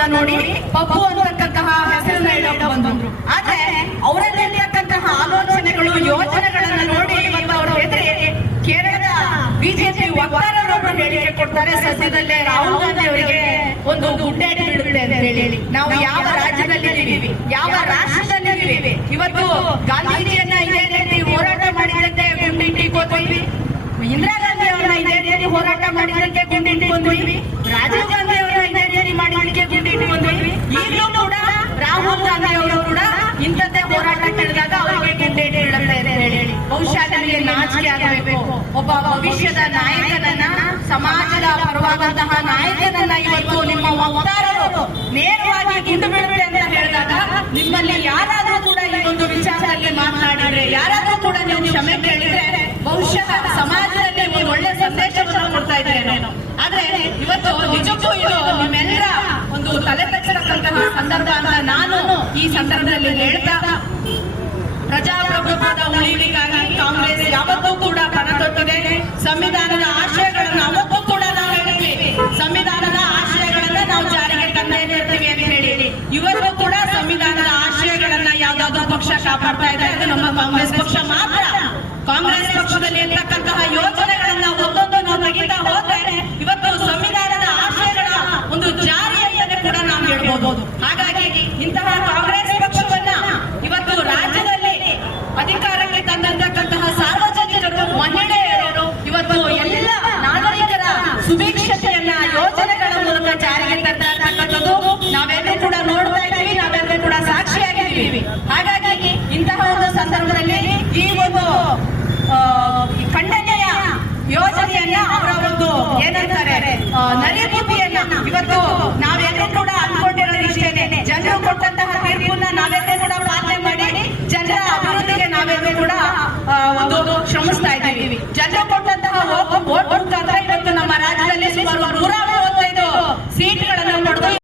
ನಮ್ಮನ್ನ ನೋಡಿ ಪಪ್ಪು ಅಂತಕ್ಕಂತಹ ಹೆಸರನ್ನ ಇಡೋಕೆ ಬಂದ್ರು. ಆದ್ರೆ ಅವರಲ್ಲಿರ್ತಕ್ಕಂತಹ ಆಲೋಚನೆಗಳು ಯೋಜನೆಗಳನ್ನ ನೋಡಿ ಇವತ್ತು ಅವರು ಹೆದರಿ ಕೇರಳದ ಬಿಜೆಪಿ ವಕ್ತಾರರೊಬ್ಬರು ಹೇಳಿಕೆ ಕೊಡ್ತಾರೆ, ಸದ್ಯದಲ್ಲೇ ರಾಹುಲ್ ಗಾಂಧಿ ಅವರಿಗೆ ಒಂದು ಗುಡ್ಡೇಟು ಬೀಳುತ್ತೆ ಅಂತ ಹೇಳಿ. ನಾವು ಯಾವ ರಾಜ್ಯದಲ್ಲಿದ್ದೀವಿ, ಯಾವ ರಾಷ್ಟ್ರದಲ್ಲಿದ್ದೀವಿ? ಇವತ್ತು ಗಾಂಧೀಜಿಯನ್ನ ಇದೇ ರೀತಿ ಹೋರಾಟ ಮಾಡಿದಂತೆ ಗುಂಡಿಟ್ಟಿಕೊಂಡ್ವಿ, ಇಂದಿರಾ ಗಾಂಧಿ ಅವರನ್ನ ಇದೇ ರೀತಿ ಹೋರಾಟ ಮಾಡಿದಂತೆ ಗುಂಡಿಟ್ಟಿಕೊಂಡ್ವಿ, ರಾಜೀವ್ ಗಾಂಧಿ ಅವರನ್ನ ಇದೇ ರೀತಿ ಮಾಡಿದಕ್ಕೆ ಗುಂಡಿಟ್ಟಿಕೊಂಡ್ವಿ. ಈಗಲೂ ಕೂಡ ರಾಹುಲ್ ಗಾಂಧಿ ಅವರು ಕೂಡ ಇಂಥದ್ದೇ ಹೋರಾಟ ಕೇಳಿದಾಗ ಅವರಿಗೆ ಗುಂಡೇಟು ಬೀಳುತ್ತೆ ಅಂತ ಹೇಳಿ. ಬಹುಶಃ ನಮಗೆ ನಾಚಿಕೆ ಆಗಬೇಕು. ಒಬ್ಬ ಭವಿಷ್ಯದ ನಾಯಕನನ್ನ, ಸಮಾಜದ ಪರವಾದಂತಹ ನಾಯಕನನ್ನ ಇವತ್ತು ನಿಮ್ಮ ವಕ್ತಾರರು ನೇರವಾಗಿ ಗುಂಡು ಬೀಳುತ್ತೆ ಅಂತ ಹೇಳಿದಾಗ ನಿಮ್ಮಲ್ಲಿ ಯಾರಾದ್ರೂ ಕೂಡ ಈ ಒಂದು ವಿಚಾರದಲ್ಲಿ ಮಾತನಾಡಿದ್ರೆ, ಯಾರಾದ್ರೂ ಕೂಡ ನೀವು ಕ್ಷಮೆ ಕೇಳಿದ್ರೆ ಬಹುಶಃ ಸಮಾಜದಲ್ಲಿ ಒಂದು ಒಳ್ಳೆ ಸಂದೇಶವನ್ನು ಕೊಡ್ತಾ ಇದ್ದೇನೆ. ಆದ್ರೆ ಇವತ್ತು ನಿಜಕ್ಕೂ ಇದು ನಿಮ್ಮೆಲ್ಲರ ಒಂದು ತಲೆ ತಗ್ಗಿಸತಕ್ಕಂತಹ ಸಂದರ್ಭ ಅಂತ ನಾನು ಈ ಸಂದರ್ಭದಲ್ಲಿ ಹೇಳ್ತಾ, ಪ್ರಜಾಪ್ರಭುತ್ವದ ಉಳಿವಿಗಾಗಿ ಕಾಂಗ್ರೆಸ್ ಯಾವತ್ತೂ ಕೂಡ ಪಣತೊಟ್ಟಿದೆ. ಸಂವಿಧಾನದ ಆಶಯಗಳನ್ನು ಅವತ್ತೂ ಕೂಡ ನಾವು ಹೇಳಿದ್ವಿ, ಸಂವಿಧಾನದ ಆಶಯಗಳನ್ನ ನಾವು ಜಾರಿಗೆ ತಂದೇ ಇರ್ತೀವಿ ಅಂತ ಹೇಳಿ. ಇವತ್ತು ಕೂಡ ಸಂವಿಧಾನದ ಆಶಯಗಳನ್ನ ಯಾವ್ದಾದ್ರು ಪಕ್ಷ ಕಾಪಾಡ್ತಾ ಇದೆ, ಅದು ನಮ್ಮ ಕಾಂಗ್ರೆಸ್ ಪಕ್ಷ ಮಾತ್ರ. ಕಾಂಗ್ರೆಸ್ ಪಕ್ಷದಲ್ಲಿ ಇರ್ತಕ್ಕಂತಹ ಯೋಜನೆಗಳನ್ನ ಒಂದೊಂದು ನಾವು ತೆಗಿತಾ ಹೋದ್ರೆ ಇವತ್ತು ಸಂವಿಧಾನದ ಆಶಯಗಳ ಒಂದು ಜಾರಿ ಅಂತಲೇ ಕೂಡ ನಾವು ಹೇಳ್ಬೋದು. ಹಾಗಾಗಿ ಇಂತಹ ಕಾಂಗ್ರೆಸ್ ಪಕ್ಷವನ್ನ ಇವತ್ತು ರಾಜ್ಯದಲ್ಲಿ ಅಧಿಕಾರಕ್ಕೆ ತಂದಂತಕ್ಕಂತಹ ಸಾರ್ವಜನಿಕರು, ಮಹಿಳೆಯರು ಇವತ್ತು ಎಲ್ಲ ನಾಗರಿಕರ ಸುಭಿಕ್ಷತೆಯನ್ನ ಯೋಜನೆಗಳ ಮೂಲಕ ಜಾರಿಗೆ ತರ್ತಕ್ಕಂಥದ್ದು ನಾವೆಲ್ಲರೂ ಕೂಡ ನೋಡ್ತಾ ಇದ್ದೀವಿ, ನಾವೆಲ್ಲರೂ ಕೂಡ ಸಾಕ್ಷಿಯಾಗಿದ್ದೀವಿ. ಹಾಗಾಗಿ ಇಂತಹ ಒಂದು ಸಂದರ್ಭದಲ್ಲಿ ಈ ಒಂದು ಖಂಡನೆಯ ಯೋಜನೆಯನ್ನ, ಅವರ ಒಂದು ಏನಂತಾರೆ ನರೇಬುದ್ಧಿಯನ್ನ ಇವತ್ತು ನಾವೆಲ್ಲರೂ ಕೂಡ ಅಂದ್ಕೊಂಡಿರೋದು ಇಷ್ಟೇನೆ. ಜನರು ಕೊಟ್ಟಂತಹ ತೀರ್ಪನ್ನ ನಾವೆಲ್ಲರೂ ಕೂಡ ಪಾಲನೆ ಮಾಡಿ ಜನರ ಅಭಿವೃದ್ಧಿಗೆ ನಾವೆಲ್ಲರೂ ಕೂಡ ಒಂದು